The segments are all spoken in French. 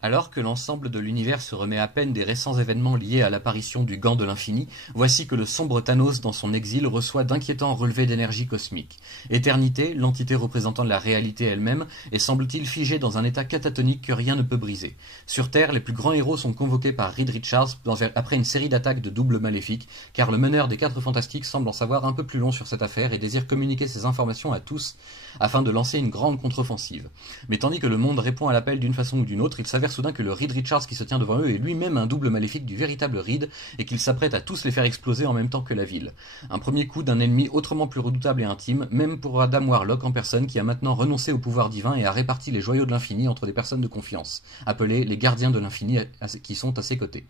Alors que l'ensemble de l'univers se remet à peine des récents événements liés à l'apparition du Gant de l'Infini, voici que le sombre Thanos, dans son exil, reçoit d'inquiétants relevés d'énergie cosmique. Éternité, l'entité représentant la réalité elle-même, est semble-t-il figée dans un état catatonique que rien ne peut briser. Sur Terre, les plus grands héros sont convoqués par Reed Richards après une série d'attaques de doubles maléfiques, car le meneur des Quatre Fantastiques semble en savoir un peu plus long sur cette affaire et désire communiquer ces informations à tous afin de lancer une grande contre-offensive. Mais tandis que le monde répond à l'appel d'une façon ou d'une autre, il s'avère soudain que le Reed Richards qui se tient devant eux est lui-même un double maléfique du véritable Reed et qu'il s'apprête à tous les faire exploser en même temps que la ville. Un premier coup d'un ennemi autrement plus redoutable et intime, même pour Adam Warlock en personne qui a maintenant renoncé au pouvoir divin et a réparti les joyaux de l'infini entre des personnes de confiance, appelées les gardiens de l'infini qui sont à ses côtés.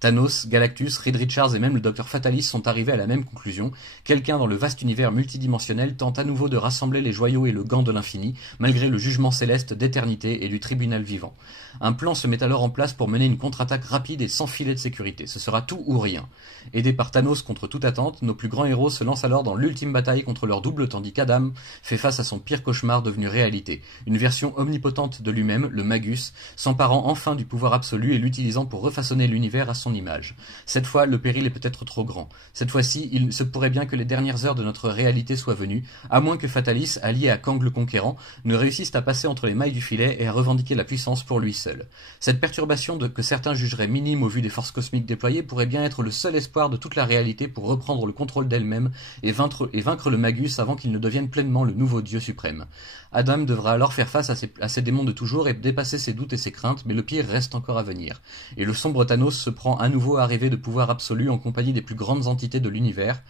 Thanos, Galactus, Reed Richards et même le Docteur Fatalis sont arrivés à la même conclusion. Quelqu'un dans le vaste univers multidimensionnel tente à nouveau de rassembler les joyaux et le gant de l'infini, malgré le jugement céleste d'éternité et du tribunal vivant. Un plan se met alors en place pour mener une contre-attaque rapide et sans filet de sécurité. Ce sera tout ou rien. Aidés par Thanos contre toute attente, nos plus grands héros se lancent alors dans l'ultime bataille contre leur double, tandis qu'Adam fait face à son pire cauchemar devenu réalité. Une version omnipotente de lui-même, le Magus, s'emparant enfin du pouvoir absolu et l'utilisant pour refaçonner l'univers à son image. Cette fois, le péril est peut-être trop grand. Cette fois-ci, il se pourrait bien que les dernières heures de notre réalité soient venues, à moins que Fatalis, allié à Kang le Conquérant, ne réussisse à passer entre les mailles du filet et à revendiquer la puissance pour lui seul. Cette perturbation que certains jugeraient minime au vu des forces cosmiques déployées pourrait bien être le seul espoir de toute la réalité pour reprendre le contrôle d'elle-même et vaincre le Magus avant qu'il ne devienne pleinement le nouveau Dieu suprême. Adam devra alors faire face à ses démons de toujours et dépasser ses doutes et ses craintes, mais le pire reste encore à venir. Et le sombre Thanos se prend à nouveau à rêver de pouvoir absolu en compagnie des plus grandes entités de l'univers,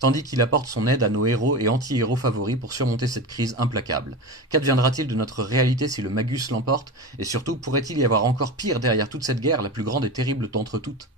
tandis qu'il apporte son aide à nos héros et anti-héros favoris pour surmonter cette crise implacable. Qu'adviendra-t-il de notre réalité si le Magus l'emporte, et surtout pourrait-il y avoir encore pire derrière toute cette guerre, la plus grande et terrible d'entre toutes ?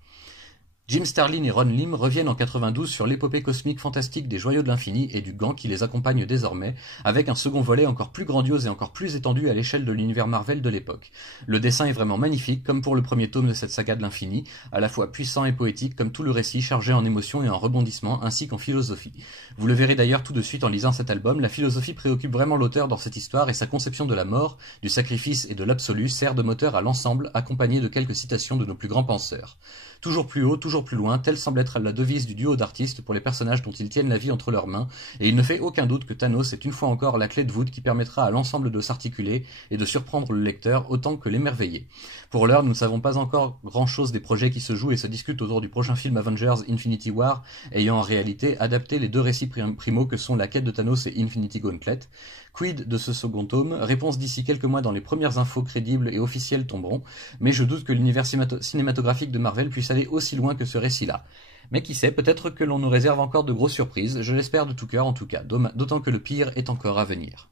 Jim Starlin et Ron Lim reviennent en 92 sur l'épopée cosmique fantastique des Joyaux de l'Infini et du Gant qui les accompagne désormais, avec un second volet encore plus grandiose et encore plus étendu à l'échelle de l'univers Marvel de l'époque. Le dessin est vraiment magnifique, comme pour le premier tome de cette saga de l'Infini, à la fois puissant et poétique, comme tout le récit chargé en émotions et en rebondissements, ainsi qu'en philosophie. Vous le verrez d'ailleurs tout de suite en lisant cet album, la philosophie préoccupe vraiment l'auteur dans cette histoire et sa conception de la mort, du sacrifice et de l'absolu sert de moteur à l'ensemble, accompagné de quelques citations de nos plus grands penseurs. Toujours plus haut, toujours plus loin, telle semble être la devise du duo d'artistes pour les personnages dont ils tiennent la vie entre leurs mains, et il ne fait aucun doute que Thanos est une fois encore la clé de voûte qui permettra à l'ensemble de s'articuler et de surprendre le lecteur autant que l'émerveiller. Pour l'heure, nous ne savons pas encore grand-chose des projets qui se jouent et se discutent autour du prochain film Avengers Infinity War, ayant en réalité adapté les deux récits primaux que sont La quête de Thanos et Infinity Gauntlet. Quid de ce second tome? Réponse d'ici quelques mois dans les premières infos crédibles et officielles tomberont, mais je doute que l'univers cinématographique de Marvel puisse aller aussi loin que ce récit-là. Mais qui sait, peut-être que l'on nous réserve encore de grosses surprises, je l'espère de tout cœur en tout cas, d'autant que le pire est encore à venir.